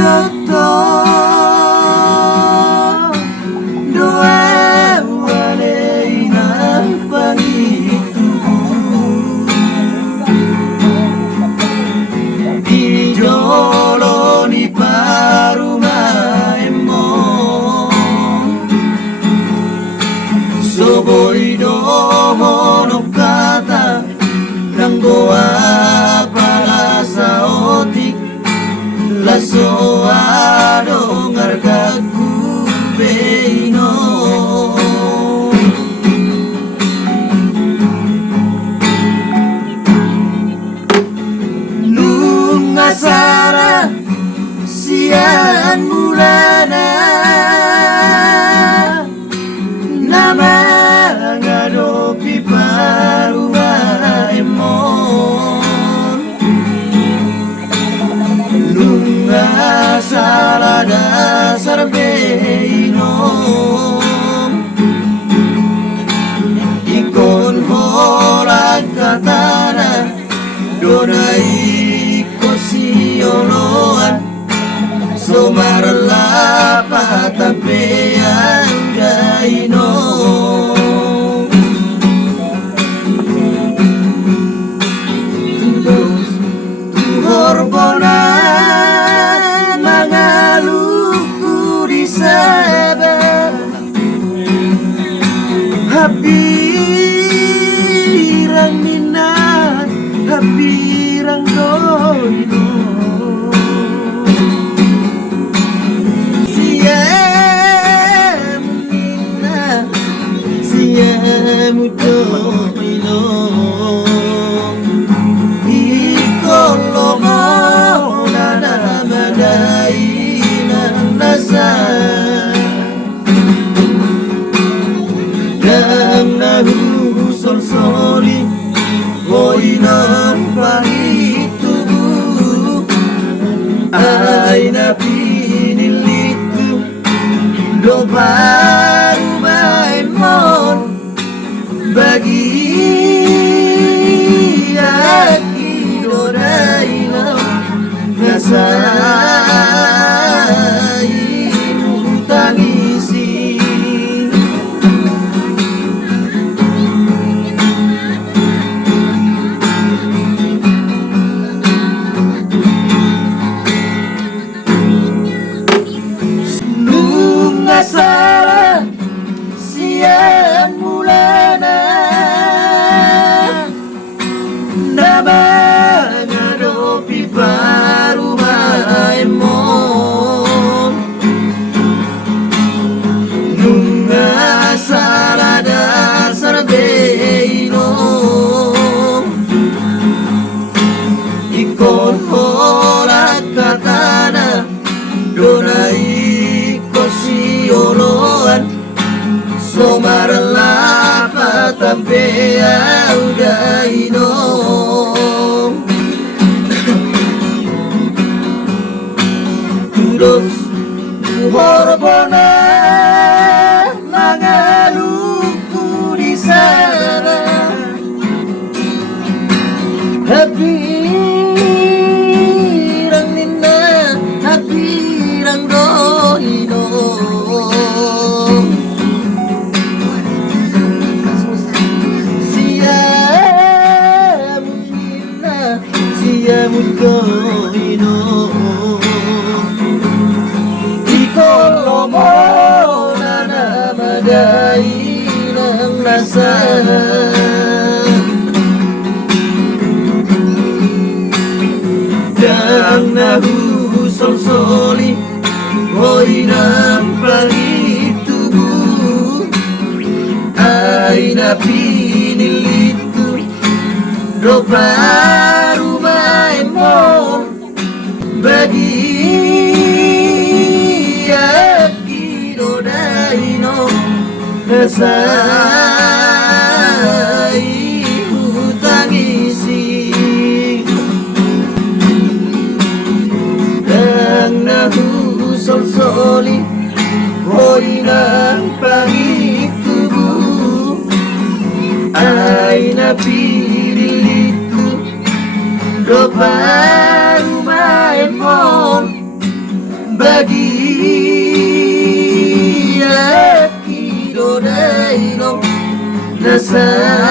doto doa wale inang pangitu di jolo ni paruma emo soboi do mono kata nanggoa para saotik laso ado ngargaku beino nunga sara sian mulana nama ngadopi parua emon nunga sara dasar beino ikon horak katana donai kosioloan somar lapa tapean gaino horbonan mangaluku di sabah habirang minat habirang doino siamu doino ikolomo nana madaina nasa dan nahu sol-soli hoinan paritu aina pinilitu do baru maimon bagi aki doraina ngasai tangisi nunga sara sian mulana nama ngadopi paruma emon nunga sara dasar beino ikon horak katana donai kosioloan somar lapa tampea udaino terus horbona mangaluku di sana habirang nina habirang doino siamu doino ikolomo nana madaina nasa dan nahu sol-soli hoinam palitubu aina pinilitu do baru maimon bagi aki dodaino nasai hutangisi dan nahu sol-soli hoinang pangitubu aina pinilitu do baru maimon なさ